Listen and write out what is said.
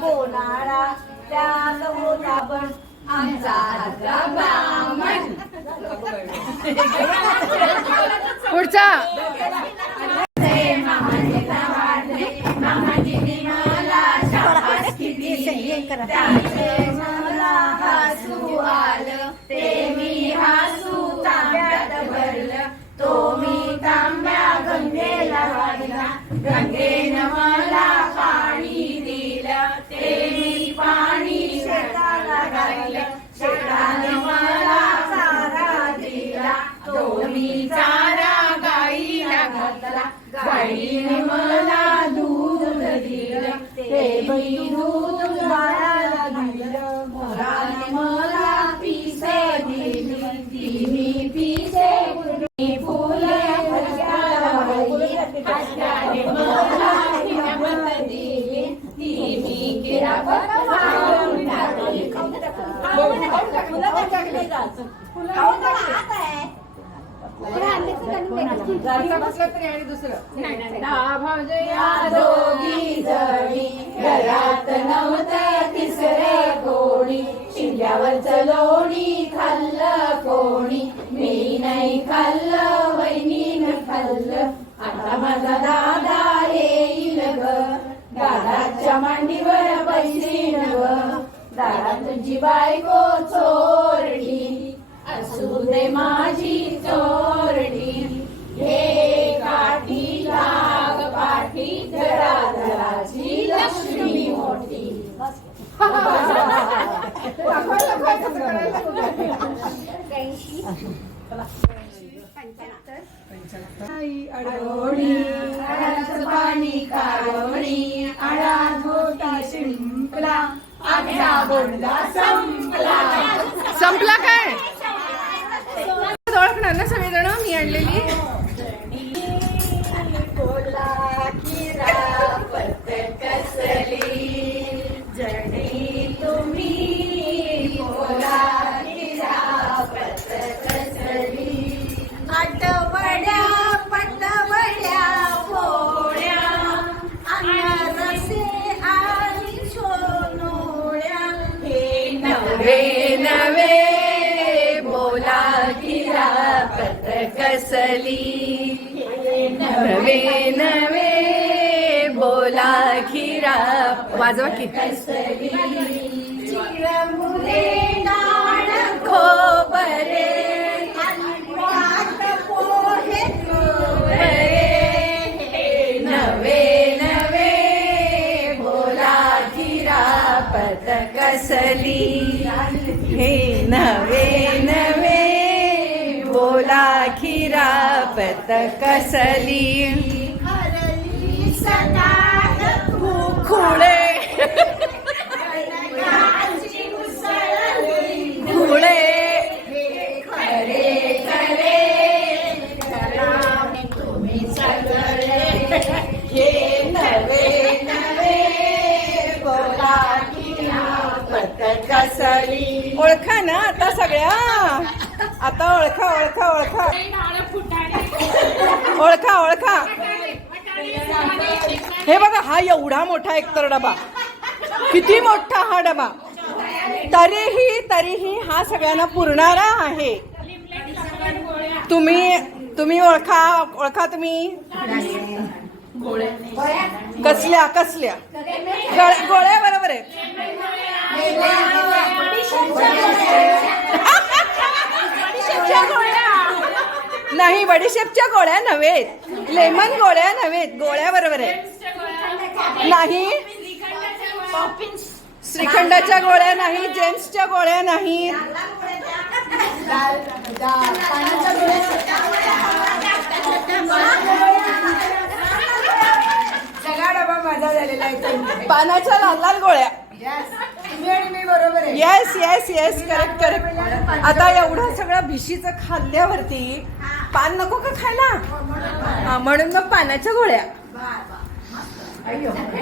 बोलारा त्यात होता पण आमचा ब्राह्मण. पुढचा. मला हसू आलं ते मी हसू तांब्यात भरलं. तो मी तांब्या गंगेला मला आईने मला दूध दिलं ते मी दूध बाळाला दिलं मोराने मला पिसे दिली ती मी पिसे मी फुले हाताने मला किरापत दिली ती मी किरापत खाऊन टाकली या दोघी जणी घरात नव्हतं तिसरे कोणी शिंद्यावरच लोणी खाल्लं कोणी मी नाही खाल्लं वहिनीनं खाल्लं. आता माझा दादा येईल ग. दादाच्या मांडीवर पैसे ग दादा तुझी बायको चोरडी. असू दे माझी पाणी काळवणी आळा मोठा शिंपला आगळा बोंडा संपला. नवे नवे बोला किरापत कसली नवे नवे बोला खिरा वाजवा की। डाळ खोबरे कसली हे नवे नवे बोला खिरापत कसली? खुळे कसली ओळखा ना आता सगळ्या. आता ओळखा ओळखा ओळखा. ओळखा ओळखा. हे बघा हा एवढा मोठा एकतर डबा. किती मोठा हा डबा. तरीही तरीही हा सगळ्यांना पुरणारा आहे. तुम्ही तुम्ही ओळखा ओळखा तुम्ही. कसल्या कसल्या? गळ- गोळ्या बरोबर आहे नाही बडीशेपच्या गोळ्या नव्हेत. लेमन गोळ्या नव्हेत. गोळ्या बरोबर आहे नाही. श्रीखंडाच्या गोळ्या नाही जेम्सच्या गोळ्या नाहीत पानाच्या लाल लाल गोळ्या. Yes yes yes correct correct आता एवढं सगळं भिशीचं खाल्ल्यावरती पान नको का खायला? हा, म्हणून मग पानाच्या गोळ्या.